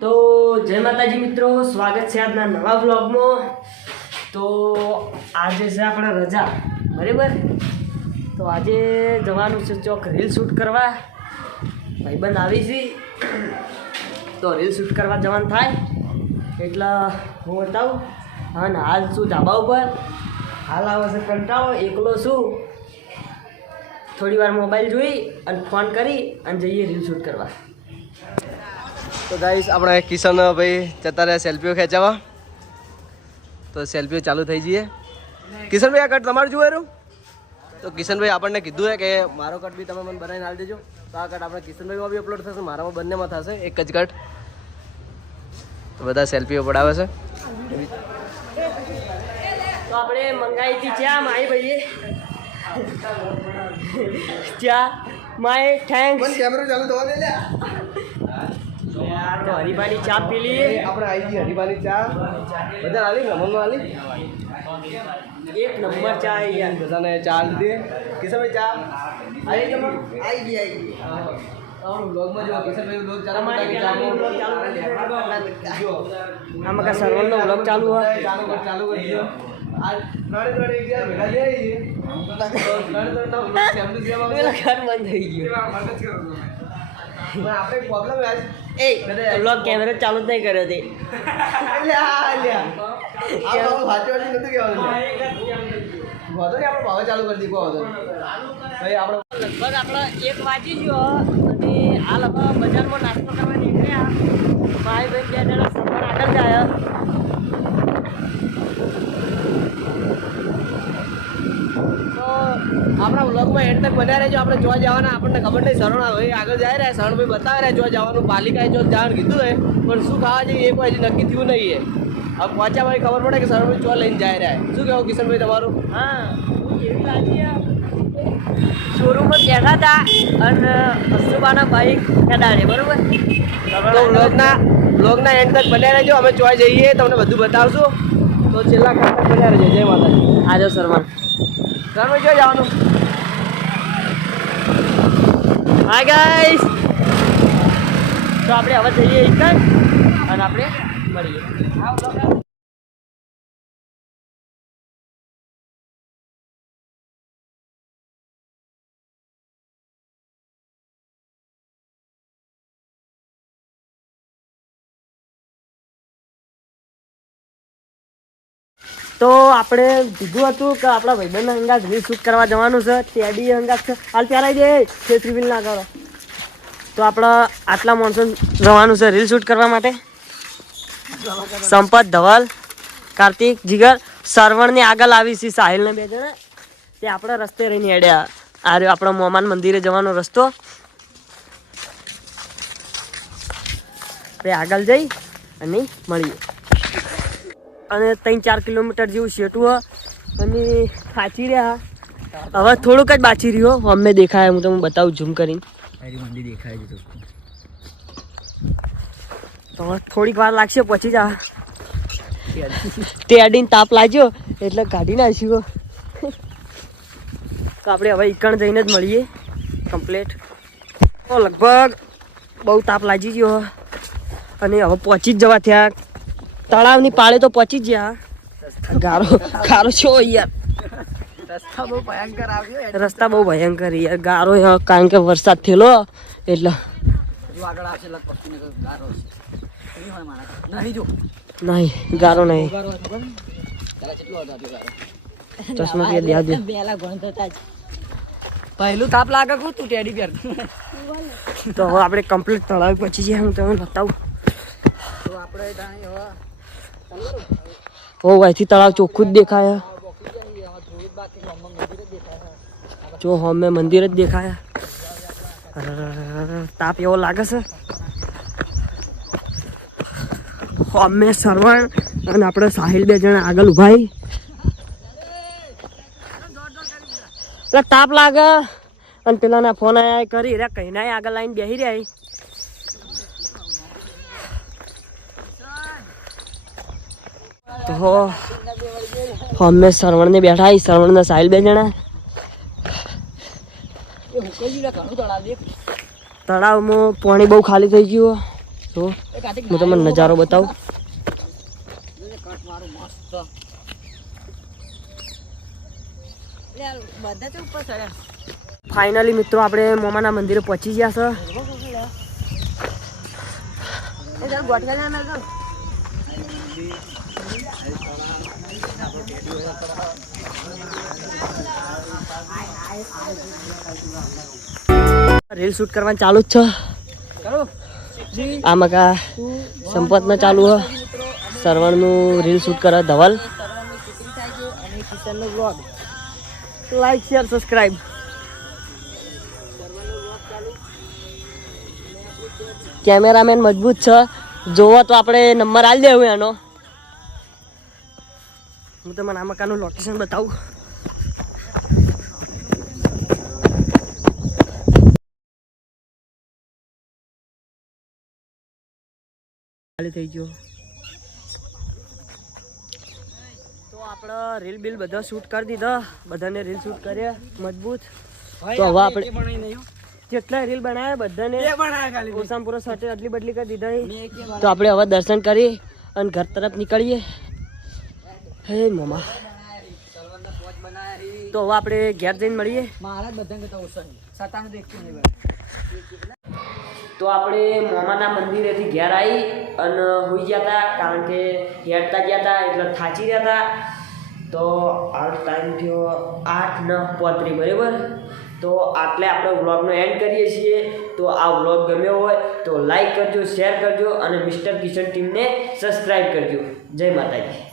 તો જય માતાજી મિત્રો, સ્વાગત છે આજના નવા વ્લોગમાં. તો આજે છે આપણે રજા, બરાબર? તો આજે જવાનું છે ચોક રીલ શૂટ કરવા. ભાઈબંધ આવી છે. તો રીલ શૂટ કરવા જવાનું થાય. એટલે હું બતાવું. અને હાલ શું ધાબા ઉપર. હાલ આવે છે કંટાળો, એકલો છું. થોડી વાર મોબાઈલ જોઈ અને ફોન કરી અને જઈએ રીલ શૂટ કરવા. તો ગાઈશ આપણે કિશન ભાઈ જતા રહ્યા સેલ્ફીઓ ખેંચાવા. તો સેલ્ફીઓ ચાલુ થઈ જઈએ. કિશનભાઈ આ કટ તમારું જોવે રહ્યું તો કિશનભાઈ આપણને કીધું છે કે મારો કટ બી તમે મને બનાવીને આપી દેજો. તો આ કટ આપણે કિશનભાઈમાં બી અપલોડ થશે મારામાં બંનેમાં થશે. એક જ કટ તો બધા સેલ્ફીઓ પડાવે છે. તો આપણે મંગાવી હતી ચા માય ભાઈએ ચા માય થેન્ક્સ કેમેરો ચાલુ થવા દે તો હરીભાની ચા પી લઈએ આપણે આવી ગઈ હરીબાની ચા. બધા આલી રમણમાં આલી? એક નંબર ચા આવી ગયા. બધાને ચા લીધી. કિશનભાઈ ચા? આવી ગઈ આવી ગઈ આવી ગઈ. આમાં કા સર્વરનો ચાલુ હોય? ચાલુ કર ચાલુ કરી દો બંધ થઈ ગયું પણ આપણે પ્રોબ્લેમ આજ એ બ્લોગ કેમેરો ચાલુ જ નહીં કર્યો તે. આપણે ભાવે ચાલુ કરી ભાઈ આપણે લગભગ આપણે એક વાંચી ગયો અને આ લગભગ બજારમાં નાસ્તો કરવા નીકળ્યા. ભાઈ ભાઈ બે જણા સફર આગળ જાય તો આપણા વ્લોગમાં એન્ડ તક બન્યા રહેજો. આપણે જોવા જવાના. આપણને ખબર નહીં શરણ ભાઈ આગળ જાય રહ્યા. શરણભાઈ બતાવે રહ્યા જોવા જવાનું. પાલિકાએ જો જાણ કીધું હોય પણ શું ખાવા જઈએ કોઈ હજી નક્કી થયું નહીં હવે પહોંચ્યા ભાઈ ખબર પડે કે શરણભાઈ ચો લઈને જાય રહ્યા. શું કહેવું કિશનભાઈ તમારું? હા એવી લાગી શોરૂમમાં બેઠા હતા અને અશુબાના બાઈક કદાડે બરોબર? તો વ્લોગના બ્લોગના એન્ડ તક બન્યા રહેજો. અમે જોવા જઈએ તમને બધું બતાવશું. તો છેલ્લા ખાસ તક બન્યા રહેજો. જય માતાજી. આજો શર્મા. શરણભાઈ જોઈ જવાનું? હાય ગાઈસ તો આપણે હવે જઈએ એક અને આપણે મળીએ. તો આપણે કીધું હતું કે આપણા ભાઈબંધના અંગાત રીલ શૂટ કરવા જવાનું છે, ટેડી અંગાત છે. હાલ ત્યારે દે છેતરી બિલ ના કરો. તો આપણે આટલા માણસો જવાનું છે રીલ શૂટ કરવા માટે. સંપત ધવલ, કાર્તિક જીગર, સરવણની આગળ આવી છે સાહિલને બે જણા. તે આપણે રસ્તે રહીને હેડ્યા. આ રહ્યો આપણા મોમાન મંદિરે જવાનો રસ્તો. આપણે આગળ જઈ અને મળીએ. અને ત્રણ ચાર કિલોમીટર જેવું શેટું હ. અને સાચી રહ્યા. હવે થોડુંક જ બાચી રહ્યો અમને દેખાય હું તમને બતાવું ઝૂમ કરીને. તો. થોડીક વાર લાગશે પછી જા. તે તાપ લાગ્યો એટલે કાઢી નાખ્યો તો આપણે હવે ઈકણ જઈને જ મળીએ. કમ્પ્લેટ તો લગભગ બહુ તાપ લાગી ગયો અને હવે પહોંચી જ જવા થયા. તળાવની પાળે તો પહોંચી જ ગયા. ગારો ગારો છો યાર. રસ્તા બહુ ભયંકર આવ્યો રસ્તા બહુ ભયંકર યાર. ગારો કારણ કે વરસાદ થયેલો એટલે. જો આગળ આવશે ગારો નહીં જો નહીં ગારો નહીં. ચશ્મા કે દે. પહેલું તાપ લાગે કું તું ટેડી પહેર તો હવે આપણે કમ્પ્લીટ તળાવ પછી જાય હું તમને બતાવું. તો આપણે હવે ઓ અહીંથી તળાવ ચોખ્ખું જ દેખાય. જો હમે મંદિર જ દેખાય. તાપ એવો લાગે છે. અમે સરવણ અને આપણે સાહિલ બે જણા આગળ ઉભાઈ એટલે તાપ લાગે. અને પેલાના ફોન આયા કરી રે કઈ ના આગળ લાઈન બેસી રહ્યા તો અમે સરવણને બેઠા હી સરવણના સાહિલ બે જણા. તળાવમાં પાણી બહુ ખાલી થઈ ગયું તો હું તમને નજારો બતાવું. ફાઇનલી મિત્રો, આપણે મોમાના મંદિરે પહોંચી ગયા છે. રીલ શૂટ કરવાનું ચાલુ જ છે? આ મકા સંપતનો ચાલુ હ. સરવણનું રીલ શૂટ કરે, Dhaval. Like share subscribe cameraman મજબૂત છે. જોવો તો આપણે નંબર આલી દેવું એનો. હું તમને આ મકાનનું લોકેશન બતાવું. ખાલી થઈ ગયો. તો આપણે રીલ બિલ બધા શૂટ કરી દીધા. બધાને રીલ શૂટ કર્યા. મજબૂત. તો હવે આપણે જેટલા રીલ બનાવ્યા બધાને ઓસામપુરા સાથે અટલી બદલી કરી દીધા તો આપણે હવે દર્શન કરી અને ઘર તરફ નીકળીએ. હે મમા તો હવે આપણે ઘેર જઈને મળીએ. તો આપણે મોમાના મંદિરેથી ઘેર આવી અને હોઈ ગયા હતા કારણ કે હેરતા ગયા હતા એટલે થાચી ગયા હતા. તો આ ટાઈમ થયો આઠ ન પોત્રી બરાબર? તો આટલે આપણે વ્લોગનો એન્ડ કરીએ છીએ. તો આ વ્લોગ ગમ્યો હોય તો લાઈક કરજો શેર કરજો અને મિસ્ટર કિશન ટીમને સબસ્ક્રાઈબ કરજો. જય માતાજી.